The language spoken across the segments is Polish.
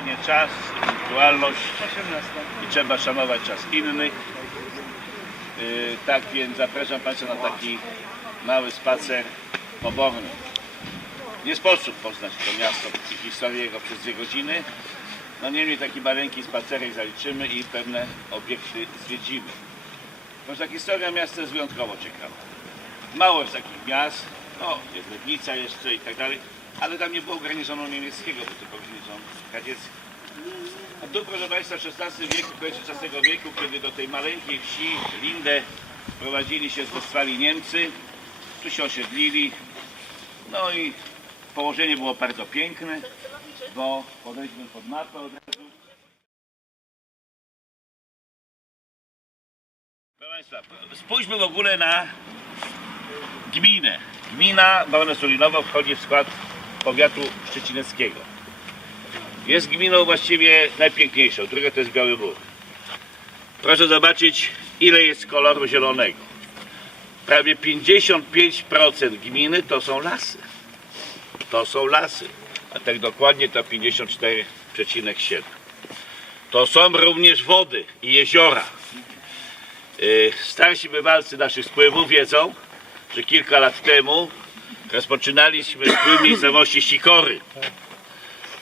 nie czas, indywidualność 18. i trzeba szanować czas innych. Yy, tak więc zapraszam Państwa na taki mały spacer poborny. Nie sposób poznać to miasto i historię jego przez dwie godziny. No niemniej taki maleńki spacerek zaliczymy i pewne obiekty zwiedzimy. Ta historia miasta jest wyjątkowo ciekawa. Mało jest takich miast, no jest Legnica jeszcze i tak dalej, ale tam nie było garnizonu niemieckiego, bo tylko garnizon radziecki. A tu, proszę Państwa, XVI wieku, końcu XVI wieku, kiedy do tej maleńkiej wsi Lindę prowadzili się z Westfalii Niemcy, tu się osiedlili, no i położenie było bardzo piękne, bo podejdźmy pod mapę od razu. Proszę Państwa, spójrzmy w ogóle na gminę. Gmina Baronę Sulinowo wchodzi w skład powiatu szczecineckiego. Jest gminą właściwie najpiękniejszą. Druga to jest Biały Bór. Proszę zobaczyć, ile jest koloru zielonego. Prawie 55% gminy to są lasy. To są lasy. A tak dokładnie to 54,7. To są również wody i jeziora. Yy, Starsi bywalcy naszych spływów wiedzą, że kilka lat temu rozpoczynaliśmy spływ miejscowości Sikory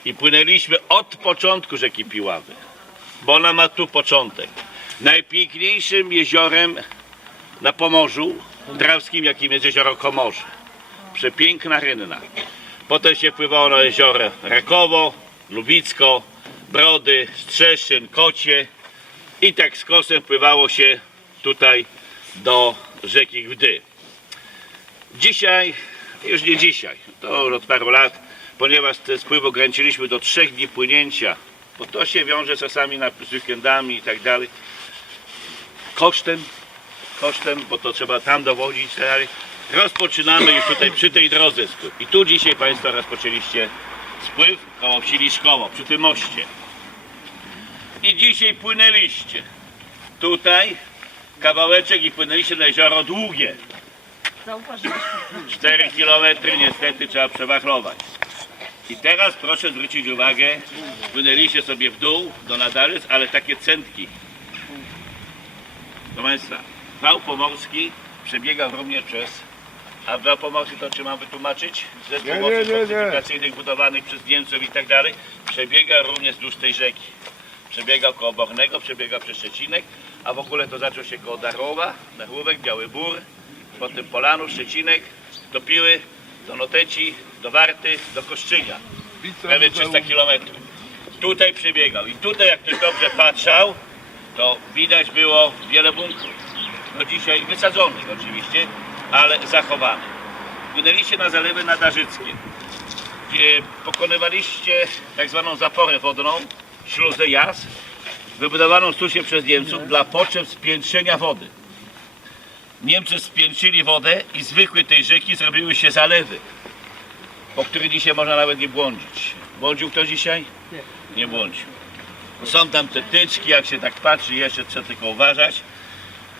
i płynęliśmy od początku rzeki Piławy, bo ona ma tu początek. Najpiękniejszym jeziorem na Pomorzu Drawskim, jakim jest jezioro Komorze. Przepiękna rynna. Potem się pływało na jezioro Rakowo, Lubicko, Brody, Strzeszyn, Kocie i tak z kosem pływało się tutaj do rzeki Gdy. Dzisiaj, już nie dzisiaj, to od paru lat, ponieważ ten spływ ograniczyliśmy do trzech dni płynięcia, bo to się wiąże czasami na, z weekendami i tak dalej, kosztem, kosztem, bo to trzeba tam dowodzić i tak dalej. Rozpoczynamy już tutaj przy tej drodze spływ. I tu dzisiaj Państwo rozpoczęliście spływ koło wsi Liszkowo, przy tym moście. I dzisiaj płynęliście tutaj kawałeczek i płynęliście na jezioro Długie. Zauważyliśmy. 4 km niestety trzeba przewachlować. I teraz proszę zwrócić uwagę, płynęliście sobie w dół do Nadalec, ale takie centki. Proszę Państwa, wał pomorski przebiegał również przez, a wał pomorski to czy mam wytłumaczyć? Zespół Nie, nie, mocy nie, nie. fortyfikacyjnych budowanych przez Niemców i tak dalej, przebiega również wzdłuż tej rzeki. Przebiegał koło Bornego, przebiegał przez Szczecinek, a w ogóle to zaczął się koło Darłowa, Darłówek, Biały Bór, potem Polanu, Szczecinek, do Piły, do Noteci, do Warty, do Koszczynia. Prawie 300 km. Tutaj przebiegał i tutaj jak ktoś dobrze patrzał, to widać było wiele bunkrów. No dzisiaj wysadzonych oczywiście, ale zachowanych. Płynęliście na zalewy nadarzyckie, gdzie pokonywaliście tak zwaną zaporę wodną, śluzę Jas, wybudowaną tuż przez Niemców dla potrzeb spiętrzenia wody. Niemcy spiętrzyli wodę i zwykłe tej rzeki zrobiły się zalewy, po których dzisiaj można nawet nie błądzić. Błądził kto dzisiaj? Nie. Nie błądził. Są tam te tyczki, jak się tak patrzy, jeszcze trzeba tylko uważać.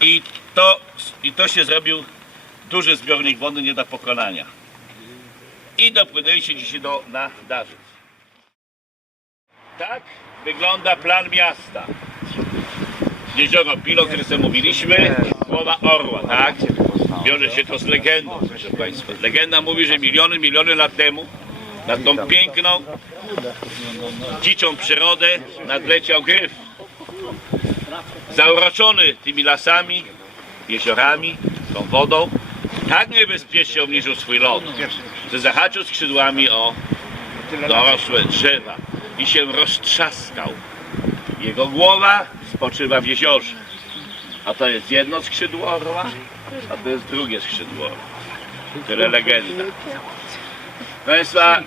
I to, I to się zrobił duży zbiornik wody nie do pokonania. I dopłynęliście dzisiaj do na Darzyc. Tak wygląda plan miasta. Jezioro Pilo, o którym sobie mówiliśmy, głowa orła, tak? Wiąże się to z legendą, proszę Państwa. Legenda mówi, że miliony, miliony lat temu nad tą piękną, dziczą przyrodę nadleciał gryf. Zauroczony tymi lasami, jeziorami, tą wodą, tak niebezpiecznie obniżył swój lot, że zahaczył skrzydłami o dorosłe drzewa i się roztrzaskał. Jego głowa spoczywa w jeziorze. A to jest jedno skrzydło orła, a to jest drugie skrzydło orła. Tyle legenda. Państwa,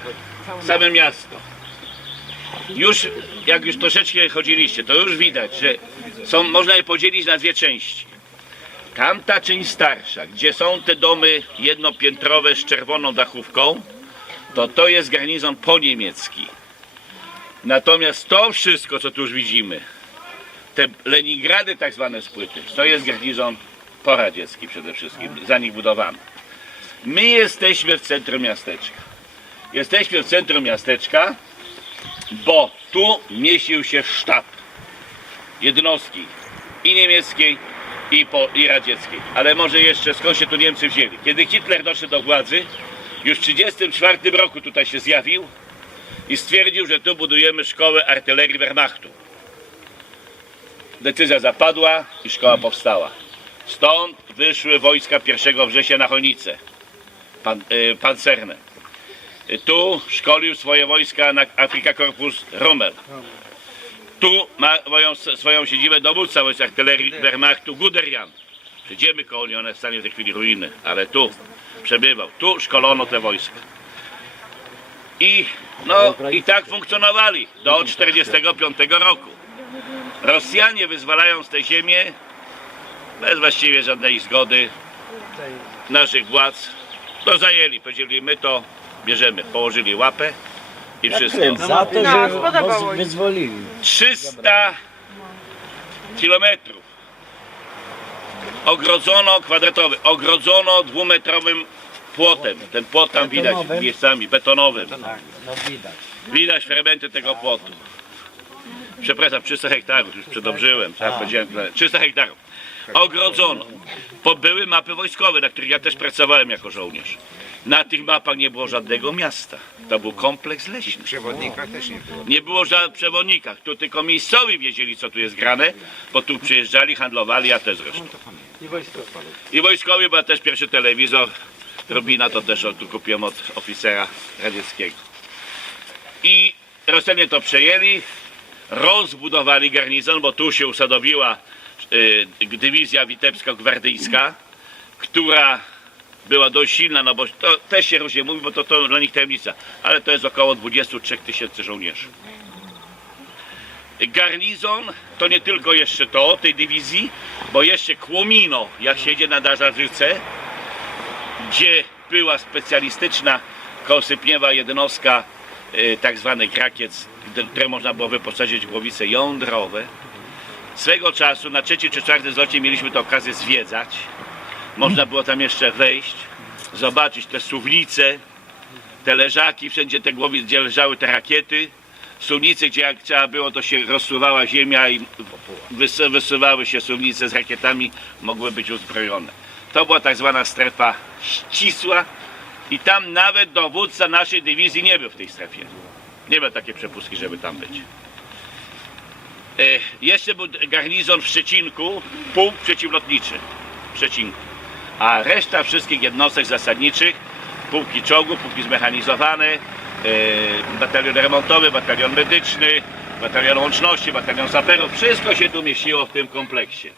same miasto. Już, jak już troszeczkę chodziliście, to już widać, że są, można je podzielić na dwie części. Tamta część starsza, gdzie są te domy jednopiętrowe z czerwoną dachówką, to to jest garnizon poniemiecki. Natomiast to wszystko, co tu już widzimy, te Leningrady tak zwane spłyty, to jest garnizon poradziecki przede wszystkim, za nich budowany. My jesteśmy w centrum miasteczka. Jesteśmy w centrum miasteczka bo tu mieścił się sztab jednostki i niemieckiej, i, po, i radzieckiej. Ale może jeszcze skąd się tu Niemcy wzięli? Kiedy Hitler doszedł do władzy, już w 1934 roku tutaj się zjawił i stwierdził, że tu budujemy szkołę artylerii Wehrmachtu. Decyzja zapadła i szkoła powstała. Stąd wyszły wojska 1 września na Chojnice, pan, y, pancerne. Tu szkolił swoje wojska na Afrika Korpus Rommel. Tu ma moją, swoją siedzibę dowódca wojsk artylerii Wehrmachtu Guderian. Przyjdziemy koło niej, one w stanie w tej chwili ruiny, ale tu przebywał. Tu szkolono te wojska. I, no, i tak funkcjonowali do 1945 roku. Rosjanie wyzwalając tę ziemię bez właściwie żadnej zgody naszych władz, to zajęli. Powiedzieli, my to bierzemy. Położyli łapę i wszystko. Za to, No, że spodobało się. wyzwolili. 300 kilometrów ogrodzono kwadratowy, ogrodzono dwumetrowym płotem. Ten płot tam widać Betonowym? miejscami, betonowym. Tak, no widać. Widać fragmenty tego płotu. Przepraszam, 300 hektarów, już przedobrzyłem, tak powiedziałem. 300 hektarów. Ogrodzono. Po były mapy wojskowe, na których ja też pracowałem jako żołnierz. Na tych mapach nie było żadnego miasta. To był kompleks leśny. przewodnika też nie było. Nie było żadnych przewodnikach. Tu tylko miejscowi wiedzieli, co tu jest grane, bo tu przyjeżdżali, handlowali, ja też zresztą. I wojskowi, bo ja też pierwszy telewizor Rubina to też tu kupiłem od oficera radzieckiego. I Rosjanie to przejęli, rozbudowali garnizon, bo tu się usadowiła y, dywizja witebsko-gwardyjska, która była dość silna, no bo to też się różnie mówi, bo to, to dla nich tajemnica, ale to jest około 23 tysięcy żołnierzy. Garnizon to nie tylko jeszcze to, tej dywizji, bo jeszcze Kłomino, jak się jedzie na Darżarzyce, gdzie była specjalistyczna kosypniewa jednostka tak zwanych rakiet, które można było wyposażyć w głowice jądrowe. Swego czasu na trzeci czy czwartym zlocie mieliśmy tę okazję zwiedzać. Można było tam jeszcze wejść, zobaczyć te suwnice, te leżaki, wszędzie te głowy, gdzie leżały te rakiety. Suwnice, gdzie jak trzeba było, to się rozsuwała ziemia i wys- wysuwały się suwnice z rakietami, mogły być uzbrojone. To była tak zwana strefa ścisła i tam nawet dowódca naszej dywizji nie był w tej strefie. Nie miał takiej przepustki, żeby tam być. E, jeszcze był garnizon w Szczecinku, pułk przeciwlotniczy w Szczecinku. A reszta wszystkich jednostek zasadniczych, pułki czołgów, pułki zmechanizowane, e, batalion remontowy, batalion medyczny, batalion łączności, batalion saperów, wszystko się tu mieściło w tym kompleksie.